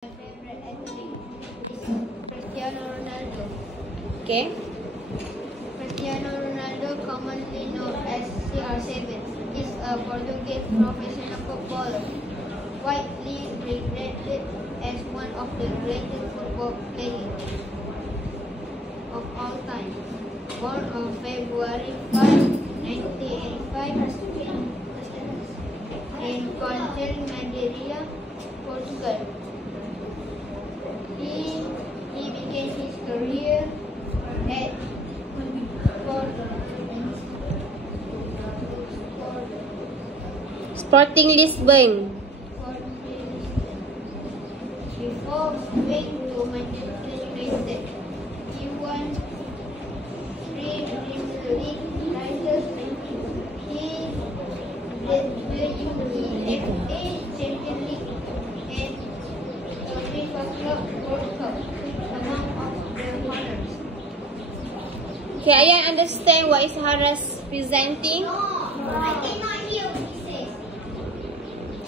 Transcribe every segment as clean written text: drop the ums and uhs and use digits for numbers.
favorite athlete is Cristiano Ronaldo. Okay. Cristiano Ronaldo, commonly known as CR7, is a Portuguese professional footballer, widely regarded as one of the greatest football players of all time. Born on February 5, 1985, in Madeira, Portugal. He began his career at Sporting Lisbon. Before moving to Manchester United, he won 3 Premier League titles. He led the FA Champions League and the FIFA Club World Cup, among other honors. Okay, I understand what is Haras presenting. No, I cannot hear what he says.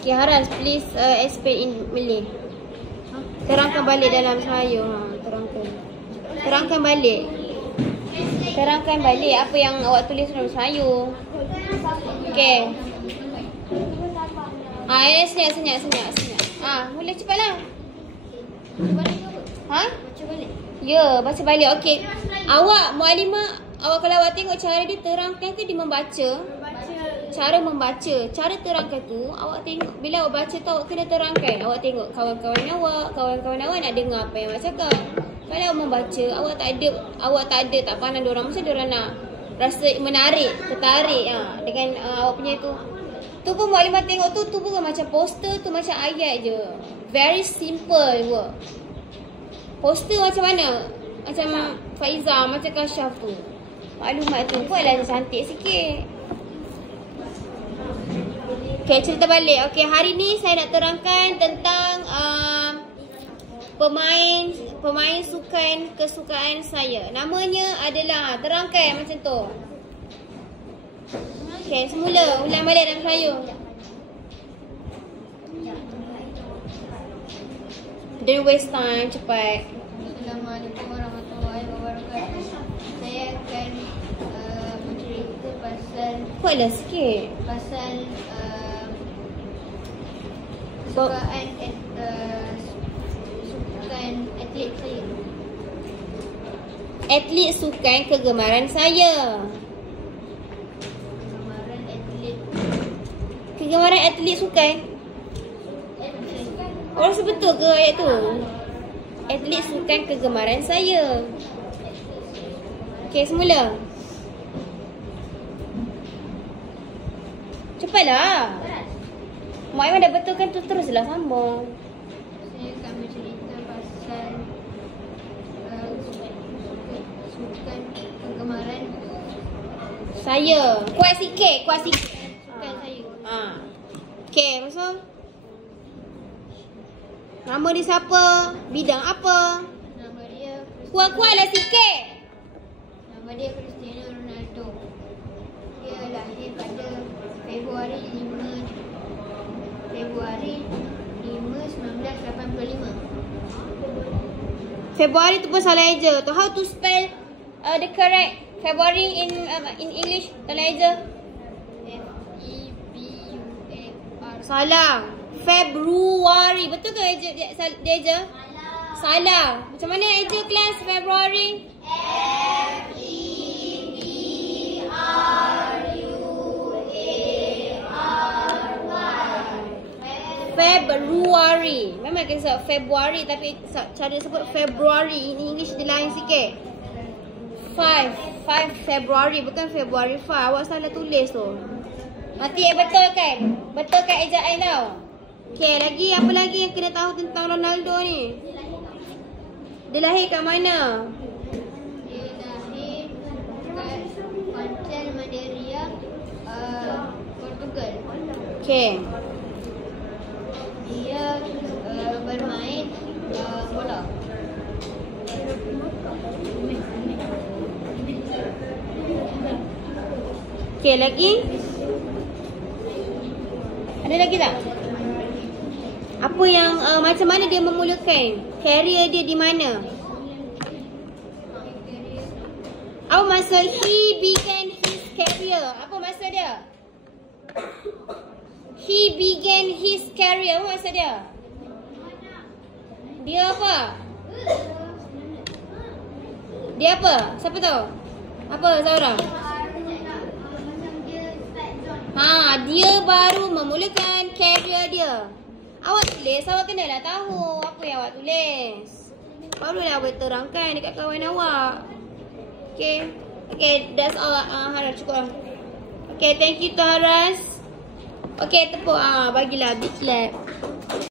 Okay, Haras, please explain in Malay. Terangkan balik dalam saya. Terangkan. Terangkan balik. Terangkan balik apa yang awak tulis dalam saya. Okay. Senyap. Boleh cepatlah. Ha? Baca balik. Ya, baca balik. Okey. Awak, Mualimah, kalau awak tengok cara dia terangkan ke dia membaca? Cara membaca. Cara terangkan tu, awak tengok. Bila awak baca tu, awak kena terangkan. Awak tengok kawan-kawan awak nak dengar apa yang awak cakap. Kalau awak membaca, awak tak ada tak pandang diorang. Mesti diorang nak rasa menarik, tertarik dengan awak punya tu. Tu pun Mualimah tengok tu bukan macam poster, tu macam ayat je. Very simple work. Poster macam mana? Macam Faizah, macam Kasyaf tu. Maklumat tu buatlah cantik sikit. Okay, cerita balik. Okay, hari ni saya nak terangkan tentang pemain sukan kesukaan saya. Namanya adalah, terangkan macam tu. Okay, semula ulang balik dalam saya. Don't waste time, cepat. Assalamualaikum warahmatullahi wabarakatuh. Saya akan bercerita pasal Kuatlah sikit. sukan atlet saya. Atlet sukan kegemaran saya. Kegemaran atlet sukan. Rasa betul ke ayat tu? Atlet sukan kegemaran saya. Okay, semula. Cepatlah. Mak Iman dah betulkan tu, teruslah sambung. Saya akan bercerita pasal sukan kegemaran Saya. Kuat sikit. sukan saya. Okay, masuk. Nama dia siapa? Bidang apa? Nama dia Kuat-kuatlah sikit. Nama dia Cristiano Ronaldo. Dia lahir pada Februari 5, 1985. Februari tu pun salah eja tu. How to spell the correct February in English? Salah eja. F-E-B-U-A-R. Salah. Februari. Betul ke eja dia eja? Salah. Macam mana eja kelas Februari? Februari. Memang kita sebut Februari, tapi cara sebut Februari in English dia lain sikit. 5 Februari, bukan February 5. Awak salah tulis tu. Nanti betulkan. Betulkan ejaan tau. Okay, apa lagi yang kena tahu tentang Ronaldo ni? Dia lahir kat mana? Dia lahir kat Madeira, Portugal. Okay. Dia bermain bola. Okay, lagi? Ada lagi tak? Apa yang macam mana dia memulakan? Carrier dia di mana? Apa maksud he began his career? Apa maksud dia? He began his career. Apa maksud dia? Dia apa? Dia apa? Siapa tahu? Apa Zahra? Dia baru memulakan career dia. Awak tulis, awak kenalah tahu apa yang awak tulis. Barulah awak terangkan dekat kawan awak. Okay, that's all. Harap cukup. Okay, thank you Taras. Okay, tepuk. Bagilah big clap.